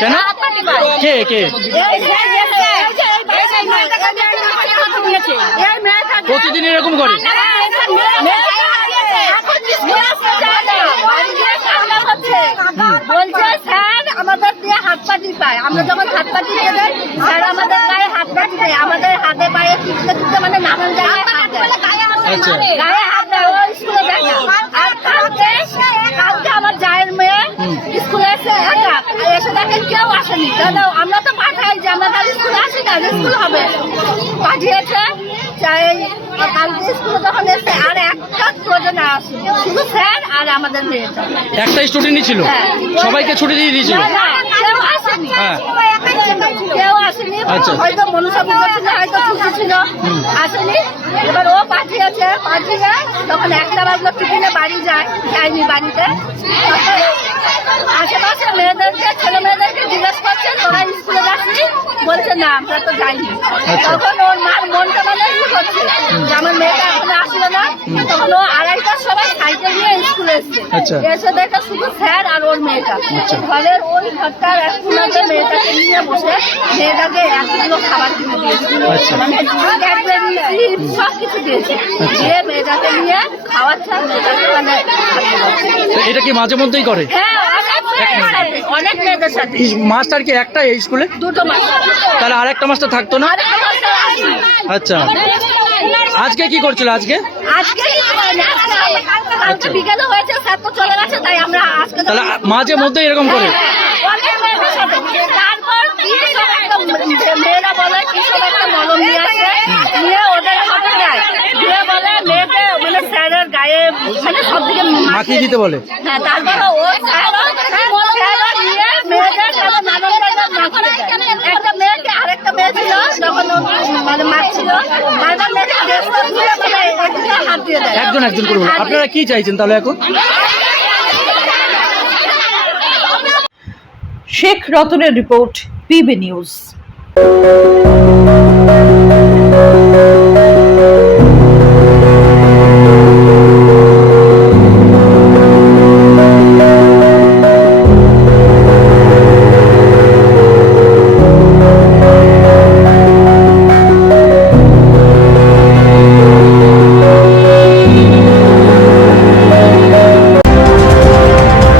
কেন? কে কে প্রতিদিন এরকম করে? বলছে স্যার আমাদের দিয়ে হাত পাটি পায়, আমরা যখন হাত পাটি দিয়ে দেয় স্যার আমাদের গায়ে হাত পাটি দেয়, আমাদের হাতে পায়ে টিপতে টিপতে মানে নানান জায়গায় হাত দেয়, গায়ে হাত দেয়, ও স্কুলে যায় না। আর কালকে আমার জায়ের মেয়ে স্কুলে এসে একা এসে দেখেন কেউ আসেনি, তাহলে আমরা তো পাঠাই যে আমরা তাহলে স্কুলে আসি না, স্কুল হবে, পাঠিয়েছে। কালকে স্কুলে যখন এসে আর একটা প্রয়োজন আসে শুধু স্যার আর আমাদের মেয়েটা, একটা স্টুডেন্টই ছিল, সবাইকে ছুটি দিয়ে দিয়েছিল। কেউ আসেনি, হ্যাঁ। কেউ আসেনি, আচ্ছা। হয়তো মনসা পুজো ছিল, হয়তো ছুটি ছিল, আসেনি। এবার ও পাঠিয়েছে, পাঠিয়ে তখন একটা বাজলো টিফিনে বাড়ি যায়, যায়নি বাড়িতে। আশেপাশে মেয়েদেরকে ছেলে মেয়েদেরকে জিজ্ঞেস করছে তোরা স্কুলে যাচ্ছি, বলছে না আমরা তো যাইনি। তখন ওর মার মনটা মানে কি করছে যে আমার মেয়েটা এখনো আসলো না, তখন ও 2:30টার সময় সাইকেল নিয়ে স্কুলে এসছে, এসে দেখে শুধু স্যার আর ওর মেয়েটা ঘরের ওই ঘরটার এক কোণাতে মেয়েটাকে নিয়ে বসে মেয়েটাকে 1 কিলো খাবার কিনে দিয়েছে, মানে সব কিছু দিয়েছে, দিয়ে মেয়েটাকে নিয়ে খাওয়াচ্ছে, মেয়েটাকে মানে এটা কি মাঝে মধ্যেই করে? হ্যাঁ অনেক মেয়েদের সাথে। মাস্টার কি একটা এই স্কুলে? 2টো মাস্টার। তাহলে আরেকটা মাস্টার থাকতো না? আচ্ছা, আজকে কি করছিল? আজকে আজকে বিকেলে হয়েছে, স্যার তো চলে গেছে, তাই আমরা আজকে তাহলে মাঝে মধ্যে এরকম করে? অনেক মেয়েদের সাথে। তারপর মেয়েরা বলে কিসব একটা মলম নিয়ে আসে, নিয়ে ওদের হাতে দেয়, দিয়ে বলে মেয়েকে মানে স্যারের গায়ে মানে সব দিকে মাখিয়ে দিতে বলে। হ্যাঁ, তারপরে ও স্যার নিয়ে মেয়েদের নানান জায়গায় মাখিয়ে দেয়। একটা মেয়েকে আরেকটা মেয়ে ছিল যখন মানে মারছিল, বারবার মেয়েকে দেখতে ঘুরে মানে একদিকে হাত দিয়ে দেয়। একজন একজন করে বলে। আপনারা কি চাইছেন তাহলে এখন? শেখ রতনের রিপোর্ট, পিবি নিউজ।